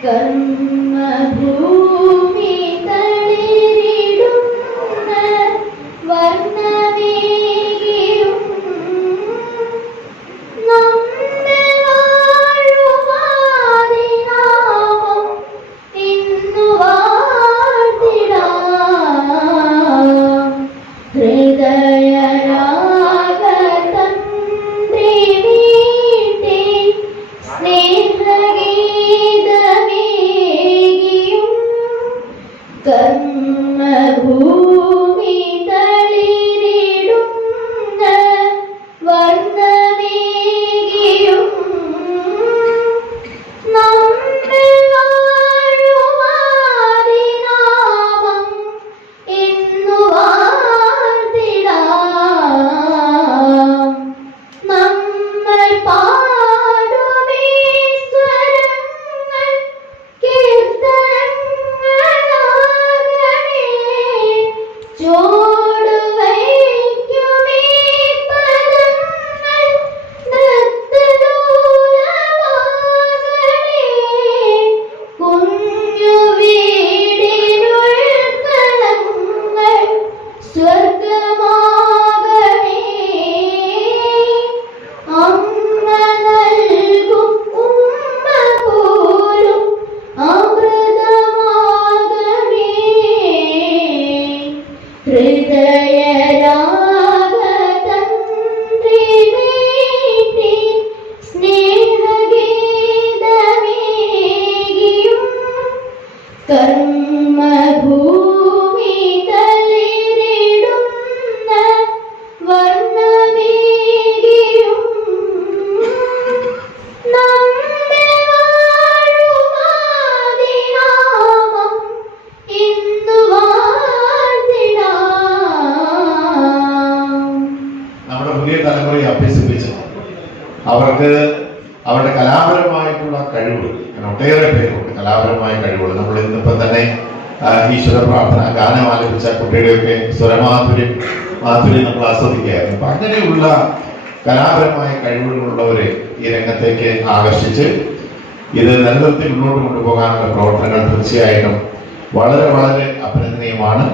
Karma Bhoo തലമുറയെ അഭ്യസിപ്പിച്ച് അവർക്ക് അവരുടെ കലാപരമായിട്ടുള്ള കഴിവുകൾ ഒട്ടേറെ പേരുണ്ട് കലാപരമായ കഴിവുകൾ. നമ്മൾ ഇന്നിപ്പം തന്നെ ഈശ്വര പ്രാർത്ഥന ഗാനം ആലപിച്ച കുട്ടിയുടെയൊക്കെ സ്വരമാധുര്യം മാധുര്യം നമ്മൾ ആസ്വദിക്കുകയായിരുന്നു. അപ്പം അങ്ങനെയുള്ള കലാപരമായ കഴിവുകളുള്ളവരെ ഈ രംഗത്തേക്ക് ആകർഷിച്ച് ഇത് നിലനിർത്തി മുന്നോട്ട് കൊണ്ടുപോകാനുള്ള പ്രവർത്തനങ്ങൾ തീർച്ചയായിട്ടും വളരെ വളരെ അഭിനന്ദനീയമാണ്.